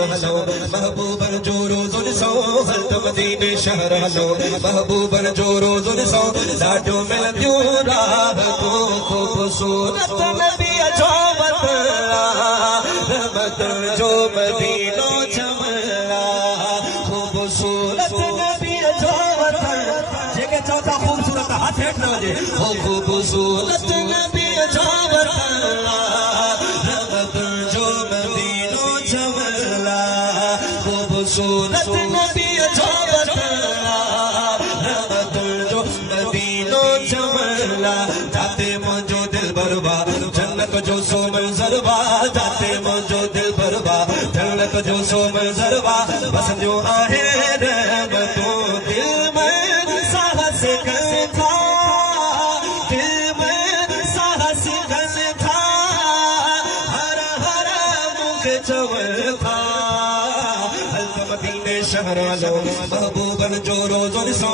शहर हलो महबूबन जो रोज़ुल सो हल्द मदीने शहर हलो महबूबन जो रोज़ुल सो लाडो मिलंदियूं राहतूं ख़ूबसूरत नबी जो वतला रहमत जो मदीनो चमला खूबसूरत नबी जो वतला जेके चौथा खूबसूरत हाथ हेठ न वजे ओ खूबसूरत नबी जो वतला रहमत जो मदीनो चमला खूबसूरत नबी जो वतला रहमत जो मदीनो चमला जाते मुझो दिल बरबा जन्नत जो सो मंजरबा जाते मुझो दिल बरबा जन्नत जो सो मंजरबा बस जो आहे रहमतों दिल में साहस था दिल में साहस था हरा हरा मुख चवल था हल्द मदीने शहर लो महबूबन जो रोज़ुल सो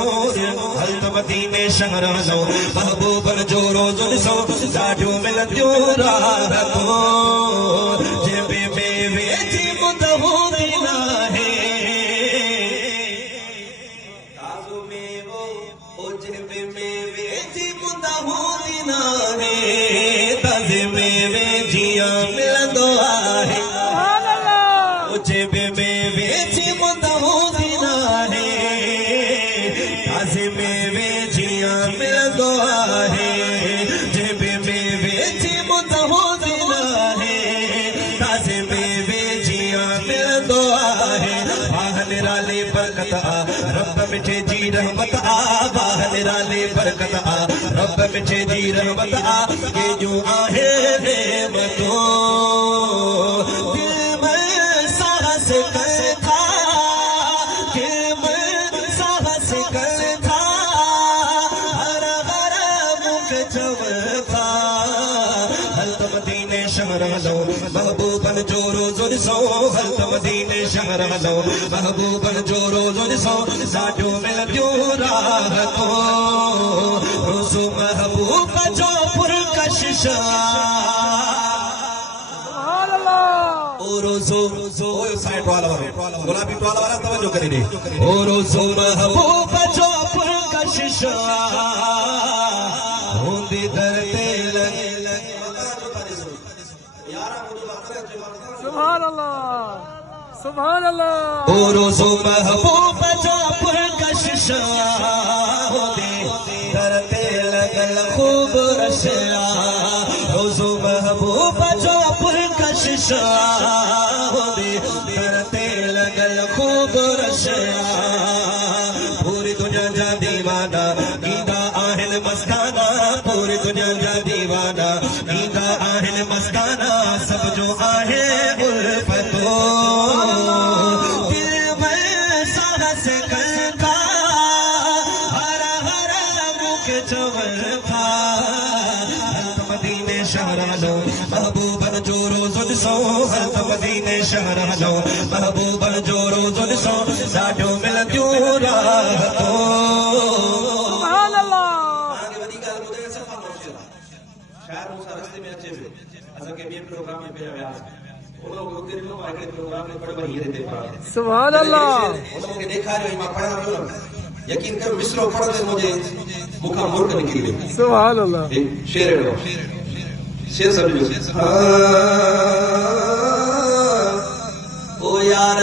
हल्द मदीने शहर लो महबूबन जो रोज़ुल सो लाडो मिलंदियूं राहतूं जेबे में वेठी मुदहू बिना है ताज़ो में वो ओ जेबे में वेठी मुदहू बिना है ताज़े में वेठिया मिलंदो आहे ओ जेबे में वेठी मुदहू बिना है ताज़े में वेठिया मिलंदो आहे जेबे में वेठी मुदहू बिना है ताज़े में वेठिया मिलंदो आहे बाहर निराले बरकत आ रब मिठे जी रहमत आ बाहर निराले बरकत आ रब मिठे जी रहमत आ के जो आहे रहमतों दिल में साहस था दिल में साहस था हरा हरा मुख चमका हल्द मदीने शहर हलो महबूबन जो रोज़ुल सो हल्द मदीने शहर हलो महबूबन जो रोज़ुल सो लाडो मिलंदियूं राहतूं रोज़ो महबूब जो पुरकशिश ओ रोज़ो साइड वाला गुलाबी वाला तवज्जो करी दे ओ रोज़ो महबूब जो पुरकशिश होंदी दर ते सुभान अल्लाह सुभान अल्लाह ओ रोज़ो महबूब जो पुरकशिश होंदी दर ते लगल खूब रशिया रोज़ो महबूब जो पुरकशिश होंदी दर ते लगल खूब रशिया पूरी दुनिया जा दीवाना ईंदा आहिनि मस्ताना पूरी दुनिया जा दीवाना ईंदा आहिनि मस्ताना सब जो आहे उल्फतो दिल में साहस था हरा हरा मुख चवल था हल्द मदीने शहर लो महबूबन जो रोज़ुल सो हल्द मदीने शहर लो महबूबन जो रोज़ुल सो लाडो मिलंदियूं राहतूं सुभान अल्लाह आगे वधी ॻाल्हि ॿुधाए सफ़ा मुश्किल शायर मूंसां रस्ते में अचे पियो असांखे ॿिए प्रोग्राम में पिया वियासीं उन उते ॾिनो मां हिकिड़े प्रोग्राम में बराबरि हीरे ते पढ़ा सुभान अल्लाह उन मूंखे ॾेखारियो मां पढ़ां पियो यकीन कर मिसरो पढ़ंदे मुंहिंजे मूंखां मुर्क निकिरी वियो सुभान अल्लाह शेर अहिड़ो शेर सम्झो ओ यार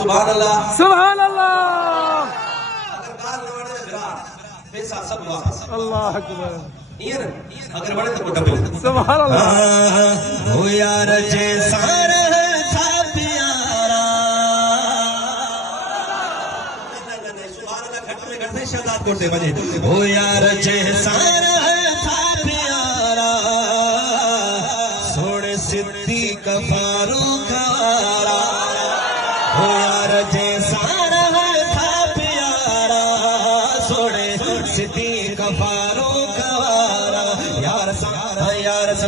सुभान अल्लाह सुभान अल्लाह अगर ॻाल्हि न वणे त विराट पैसा सभु वापस अल्लाह अकबर ईअं अगर वणे त पोइ डबल सुभान अल्लाह ओ यार जैसा था प्यारा सुभान अल्लाह घट में घट शहदाद कोटे वञे ओ यार जैसा था प्यारा सोने सिद्दीक़ फारूक वाला ओ यार जैसा था प्यारा सोने सिद्दीक़ फारूक वाला यार सा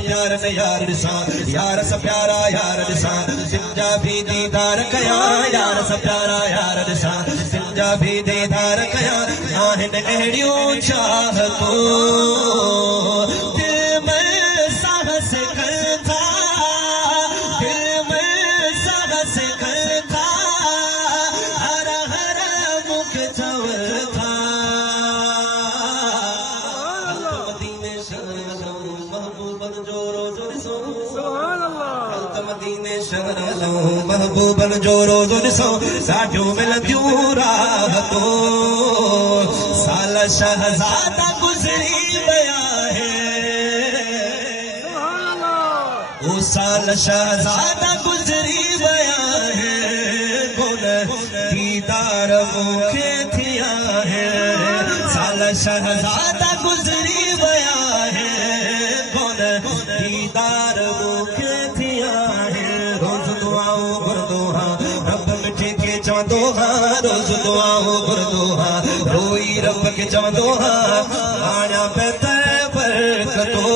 प्यार से यार निशान यार सा प्यारा यार निशान सिंजा भी दीदार कया यार सा प्यारा यार निशान सिंजा भी दीदार कया नाहिन अहिड़ियूं चाहतूं दिल में साहस था महबूबन जो रोज़ ॾिसो साठियूं मिलंदियूं राहतो साल शहज़ादा गुज़री विया ओ साल शहज़ादा गुज़री विया गुल दीदार मूंखे थिया साल शहज़ादा गुज़री विया गुल दीदार मूंखे थिया रोज़ दुआऊं घुरंदो हां रब मिठे खे चवंदो हां रोज़ दुआऊं घुरंदो हां रोई रब खे चवंदो हां आया पे बरकतो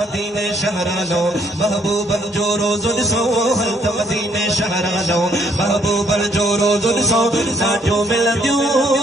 मदीने शहरानो महबूबन जो रोज़ ॾिसो हल मदीने शहरानो महबूबन जो रोज़ ॾिसो साठियूं मिलंदियूं